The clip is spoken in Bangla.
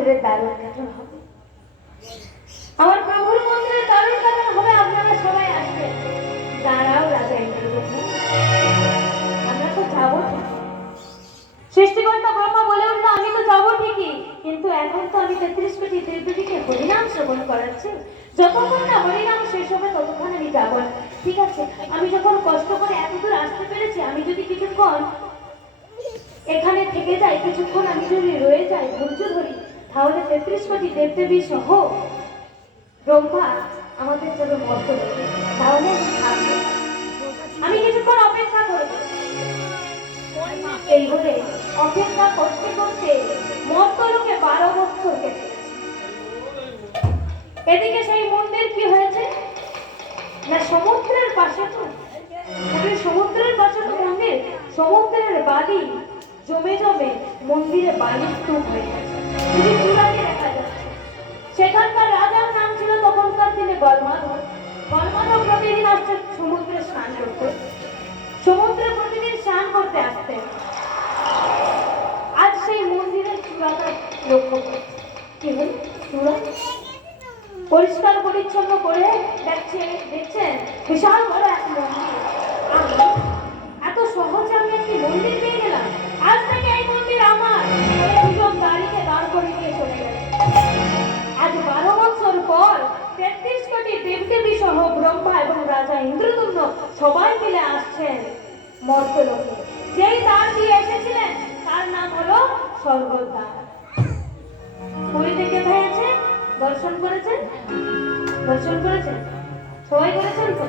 মন্দিরের দ্বার উদ্ঘাটন হবে। আমার প্রভুর মন্দিরের দ্বার উদ্ঘাটন হবে, আপনারা সবাই আসবেন। দাঁড়াও রাজা ইন্দ্রদুম্ন, আমরা তো যাবো। সৃষ্টিকর্তা ব্রহ্মা বলে উঠলো, আমি তো যাবো ঠিকই, কিন্তু এখন তো আমি 33 কোটি দেবদেবীকে হরিনাম শ্রবণ করাচ্ছি, যতক্ষণ না হরিনাম শেষ হবে ততক্ষণ আমি যাবো না। ঠিক আছে, আমি যখন কষ্ট করে এতদূর আসতে পেরেছি, আমি যদি কিছুক্ষণ এখানে থেকে যাই, কিছুক্ষণ আমি যদি রয়ে যাই, ধৈর্য ধরি, তাহলে 33 কোটি দেবদেবী সহ ব্রহ্মা আমাদের জন্য মত দেবে। তাহলে আমি কিছুক্ষণ অপেক্ষা করব। এই বলে অপেক্ষা করতে করতে মর্তলোকে 12 বছর কেটে গেছে। এদিকে সেই মন্দির কি হয়েছে না, সমুদ্রের পাশে তো, সমুদ্রের পাশে তো মন্দির, সমুদ্রের বালি জমে জমে মন্দিরে বালির স্তূপ হয়ে গেছে, যদি চূড়াকে দেখা যাচ্ছে। সেখানকার রাজার নাম ছিল তখনকার দিনে গলমাধব। গলমাধব প্রতিদিন আসছে সমুদ্রে স্নান করতে, সমুদ্রে প্রতিদিন স্নান করতে আসতে। আজ সেই মন্দিরের চূড়াটা লক্ষ্য করছে, কি হল চূড়া পরিষ্কার পরিচ্ছন্ন করে দেখছেন বিশাল বড় এক মন্দির। এত সহজে আমি একটি মন্দির পেয়ে গেলাম, আজ থেকে এই মন্দির আমার। দুজন গাড়িকে দাঁড় করে দিয়ে চলে গেছে। আজ 12 বছর পর 33 কোটি দেবদেবী সহ ব্রহ্মা এবং রাজা ইন্দ্রদুম্ন সবাই মিলে আসছেন মর্তলোকে। যেই দ্বার দিয়ে এসেছিলেন তার নাম হলো স্বর্গদ্বার। পুরী থেকে হয়েছে, দর্শন করেছেন, দর্শন করেছেন, সবাই করেছেন তো?